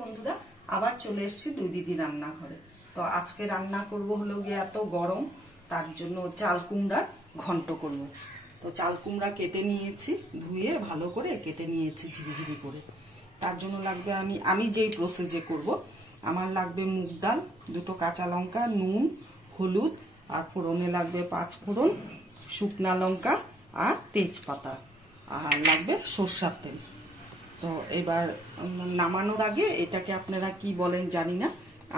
বন্ধুরা, আবার চলে এসেছি দুই দিদি রান্নাঘরে। তো আজকে রান্না করব হলো গিয়ে এত গরম, তার জন্য চাল কুমড়ার ঘন্ট করব। তো চাল কুমড়া কেটে নিয়েছি, ধুয়ে ভালো করে কেটে নিয়েছি ঝিরিঝিরি করে। তার জন্য লাগবে আমি যেই প্রসেসে করব, আমার লাগবে মুগ ডাল, দুটো কাঁচা লঙ্কা, নুন, হলুদ, আর ফোড়নে লাগবে 5 ফোড়ন, শুকনা লঙ্কা আর তেজপাতা, আর লাগবে সরষের তেল। তো এবার নামানোর আগে এটাকে আপনারা কি বলেন জানি না,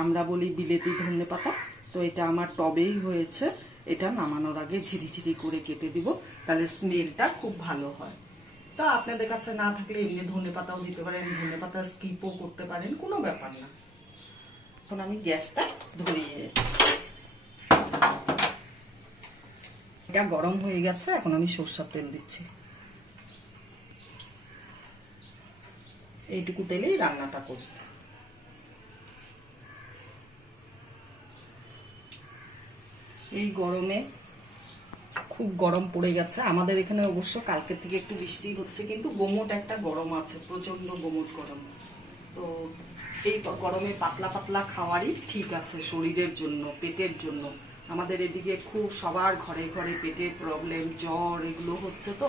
আমরা বলি বিলেতি ধনেপাতা। তো এটা আমার টবেই হয়েছে, এটা নামানোর আগে ঝিরিঝিরি করে কেটে দিব, তাহলে স্মেলটা খুব ভালো হয়। তো আপনাদের কাছে না থাকলে এমনি ধনেপাতাও দিতে পারেন, ধনেপাতা স্কিপও করতে পারেন, কোনো ব্যাপার না। এখন আমি গ্যাসটা ধরিয়ে, এটা গরম হয়ে গেছে, এখন আমি সরষের তেল দিচ্ছি। এইটুকু তেলেই রান্নাটা করব। এই গরমে খুব গরম পড়ে গেছে আমাদের এখানে, অবশ্য কালকে থেকে একটু বৃষ্টি হচ্ছে, কিন্তু গোমট একটা গরম আছে, প্রচন্ড গোমট গরম। তো এই গরমে পাতলা পাতলা খাওয়ারই ঠিক আছে শরীরের জন্য, পেটের জন্য। আমাদের এদিকে খুব সবার ঘরে ঘরে পেটের প্রবলেম, জ্বর এগুলো হচ্ছে। তো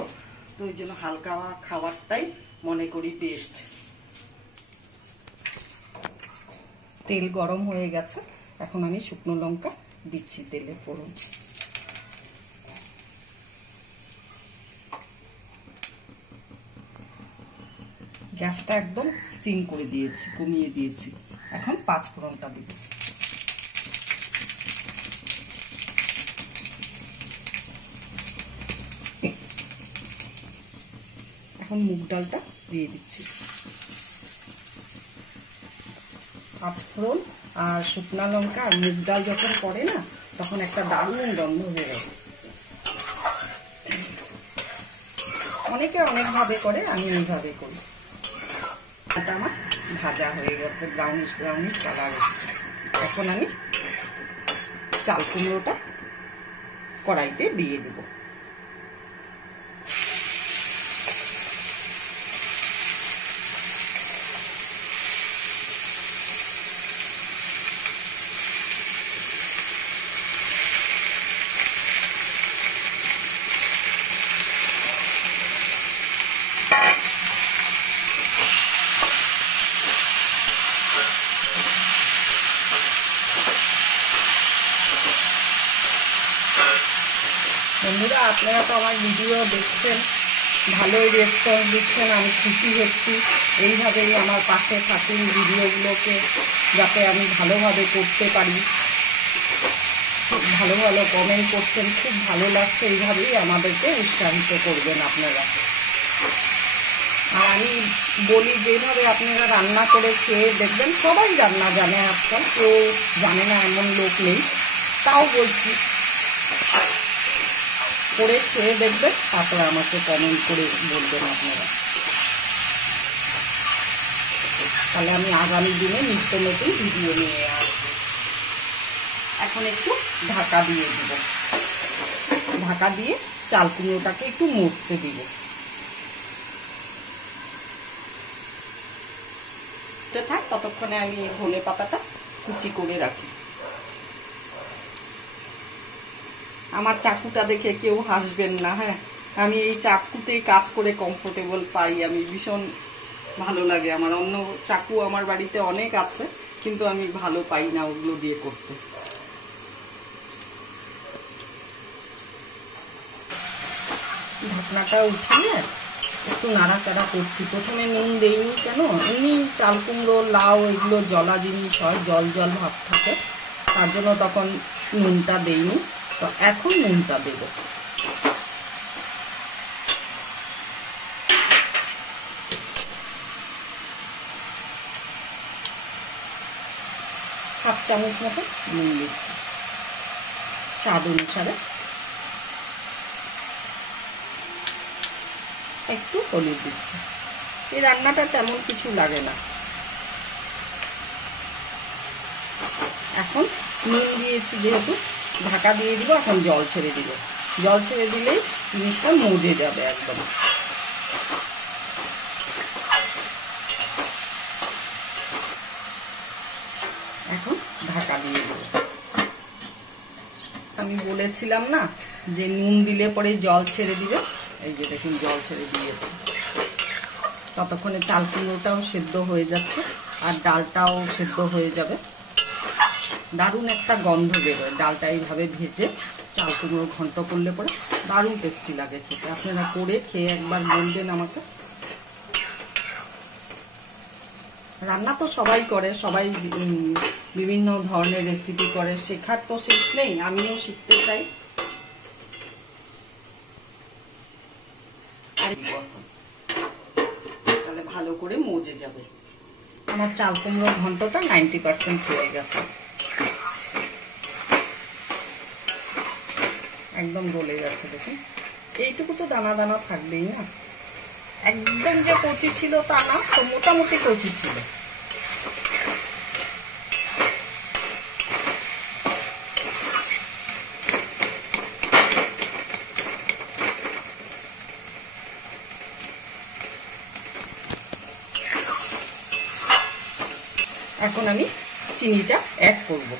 এই জন্য হালকা খাবারটাই মনে করি বেস্ট। তেল গরম হয়ে গেছে, এখন আমি শুকনো লঙ্কা দিচ্ছি তেলে ফোড়ন। গ্যাসটা একদম সিম করে দিয়েছি, কমিয়ে দিয়েছি। এখন 5 ফোড়নটা দিব। এখন মুগ ডালটা দিয়ে দিচ্ছি। 5 ফোড়ন আর শুকনা লঙ্কা আর মুগ ডাল যখন করে না, তখন একটা দারুণ গন্ধ হয়ে যায়। অনেকে অনেকভাবে করে, আমি এইভাবে করি। এটা আমার ভাজা হয়ে গেছে, ব্রাউনিশ ব্রাউনিশ কালার। এখন আমি চাল কুমড়োটা কড়াইতে দিয়ে দিব। বন্ধুরা, আপনারা তো আমার ভিডিও দেখছেন, ভালোই রেসপন্স দিচ্ছেন, আমি খুশি হচ্ছি। এইভাবেই আমার পাশে থাকুন, ভিডিওগুলোকে যাতে আমি ভালোভাবে করতে পারি। খুব ভালো ভালো কমেন্ট করছেন, খুব ভালো লাগছে। এইভাবেই আমাদেরকে উৎসাহিত করবেন আপনারা। আর আমি বলি, যেভাবে আপনারা রান্না করে খেয়ে দেখবেন, সবাই রান্না জানে আজকাল, কেউ জানে না এমন লোক নেই। তাও বলছি, করে খেয়ে দেখবেন, তারপরে আমাকে কমেন্ট করে বলবেন আপনারা। তাহলে আমি আগামী দিনে নিত্য নতুন ভিডিও নিয়ে আসবো। এখন একটু ঢাকা দিয়ে দিব। ঢাকা দিয়ে চাল কুমড়োটাকে একটু মজতে দিব। থাক, ততক্ষণে আমি ধনে পাতাটা কুচি করে রাখি। আমার চাকুটা দেখে কেউ হাসবেন না, হ্যাঁ। আমি এই চাকুতেই কাজ করে কমফোর্টেবল পাই, আমি ভীষণ ভালো লাগে আমার। অন্য চাকু আমার বাড়িতে অনেক আছে, কিন্তু আমি ভালো পাই না ওগুলো দিয়ে করতে। ঢাকনাটা উঠিয়ে একটু নাড়াচাড়া করছি। প্রথমে নুন দেইনি কেন, এমনি চাল কুমড়ো লাউ এগুলো জলা জিনিস হয়, জল জল ভাব থাকে, তার জন্য তখন নুনটা দেইনি। তো এখন নুনটা দেব। হাফ চামচ মতো নুন দিচ্ছি, স্বাদ অনুসারে। একটু হলুদ দিচ্ছি। এই রান্নাটা তেমন কিছু লাগে না। এখন নুন দিয়েছি যেহেতু, ঢাকা দিয়ে দিব। এখন জল ছেড়ে দিব। জল ছেড়ে দিলেই জিনিসটা মজে যাবে একদম। এখন ঢাকা দিয়ে দেব। আমি বলেছিলাম না যে নুন দিলে পরে জল ছেড়ে দিবে, এই যে দেখুন জল ছেড়ে দিয়েছে। ততক্ষণে চাল কুমড়োটাও সেদ্ধ হয়ে যাচ্ছে আর ডালটাও সেদ্ধ হয়ে যাবে। দারুণ একটা গন্ধ বেরোয় ডালটা এইভাবে ভেজে চাল কুমড়ো ঘন্ট করলে পরে, দারুণ টেস্টি লাগে খেতে। আপনারা করে খেয়ে একবার বলবেন আমাকে। রান্না তো সবাই করে, সবাই বিভিন্ন ধরনের রেসিপি করে, শেখার তো শেষ নেই, আমিও শিখতে চাই। তাহলে ভালো করে মজে যাবে। আমার চাল কুমড়ো ঘন্টটা 90% হয়ে গেছে, একদম গলে গেছে। দেখুন এইটুকু তো দানা দানা থাকবেই না, একদম যে কচি ছিল তা না, তো মোটামুটি কচি ছিল। এখন আমি চিনিটা অ্যাড করব।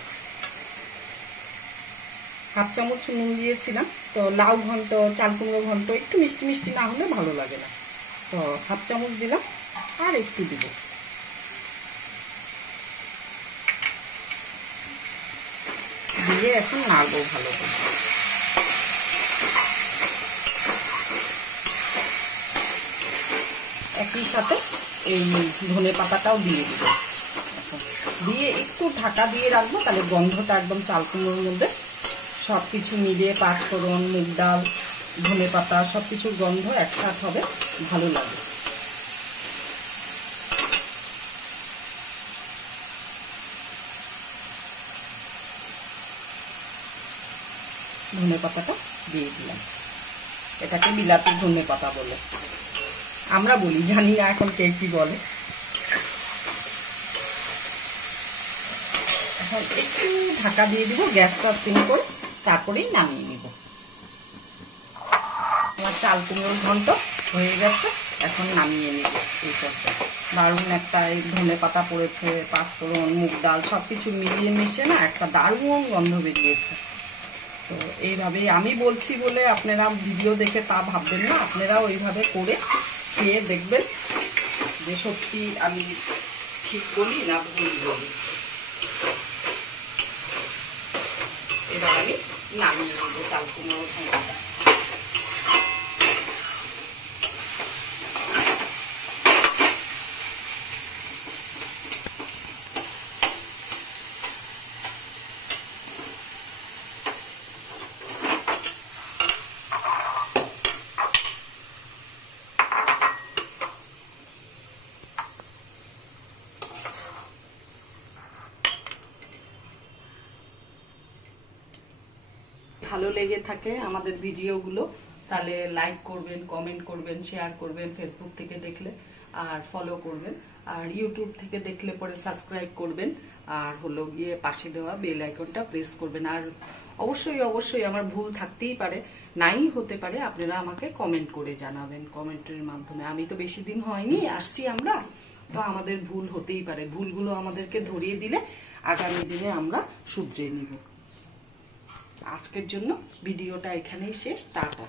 হাফ চামচ নুন দিয়েছিলাম, তো লাউ ঘন্ট চাল কুমড়ো ঘন্ট একটু মিষ্টি মিষ্টি না হলে ভালো লাগে না, তো হাফ চামচ দিলাম, আর একটু দিব। দিয়ে এখন নাড়বো ভালো করে। একই সাথে এই ধনে পাতাটাও দিয়ে দিব, দিয়ে একটু ঢাকা দিয়ে রাখবো, তাহলে গন্ধটা একদম চাল কুমড়োর মধ্যে সবকিছু মিলিয়ে, পাঁচফোড়ন, মুগ ডাল, ধনে পাতা সবকিছুর গন্ধ একসাথে হবে, ভালো লাগে। ধনে পাতাটা দিয়ে দিলাম, এটাকে বিলাতি ধনে পাতা বলে আমরা বলি, জানি না এখন কে কি বলে। এখন একটু ঢাকা দিয়ে দিব, গ্যাসটা সিম করে, তারপরেই নামিয়ে নিব। আমার চাল কুমড়োর ঘন্ট হয়ে গেছে, এখন নামিয়ে নিব। এই সবটা দারুণ একটা ধনে পাতা পড়েছে, পাঁচফোড়ন, মুগ ডাল সবকিছু মিলিয়ে মিশে না একটা দারুণ গন্ধ বেরিয়েছে। তো এইভাবেই আমি বলছি বলে আপনারা ভিডিও দেখে তা ভাববেন না, আপনারা ওইভাবে করে খেয়ে দেখবেন যে সত্যি আমি ঠিক বলি না ভুল বলি। এবার আমি নামিয়ে নেব চাল কুমড়োর ঘন্টটা। ভালো লেগে থাকে আমাদের ভিডিওগুলো, তাহলে লাইক করবেন, কমেন্ট করবেন, শেয়ার করবেন, ফেসবুক থেকে দেখলে আর ফলো করবেন, আর ইউটিউব থেকে দেখলে পরে সাবস্ক্রাইব করবেন, আর হলো গিয়ে পাশে দেওয়া বেল আইকনটা প্রেস করবেন। আর অবশ্যই অবশ্যই আমার ভুল থাকতেই পারে, নাই হতে পারে, আপনারা আমাকে কমেন্ট করে জানাবেন কমেন্টের মাধ্যমে। আমি তো বেশি দিন হয়নি আসছি আমরা, তো আমাদের ভুল হতেই পারে, ভুলগুলো আমাদেরকে ধরিয়ে দিলে আগামী দিনে আমরা শুধরে নিব। আজকের জন্য ভিডিওটা এখানেই শেষ, টাটা।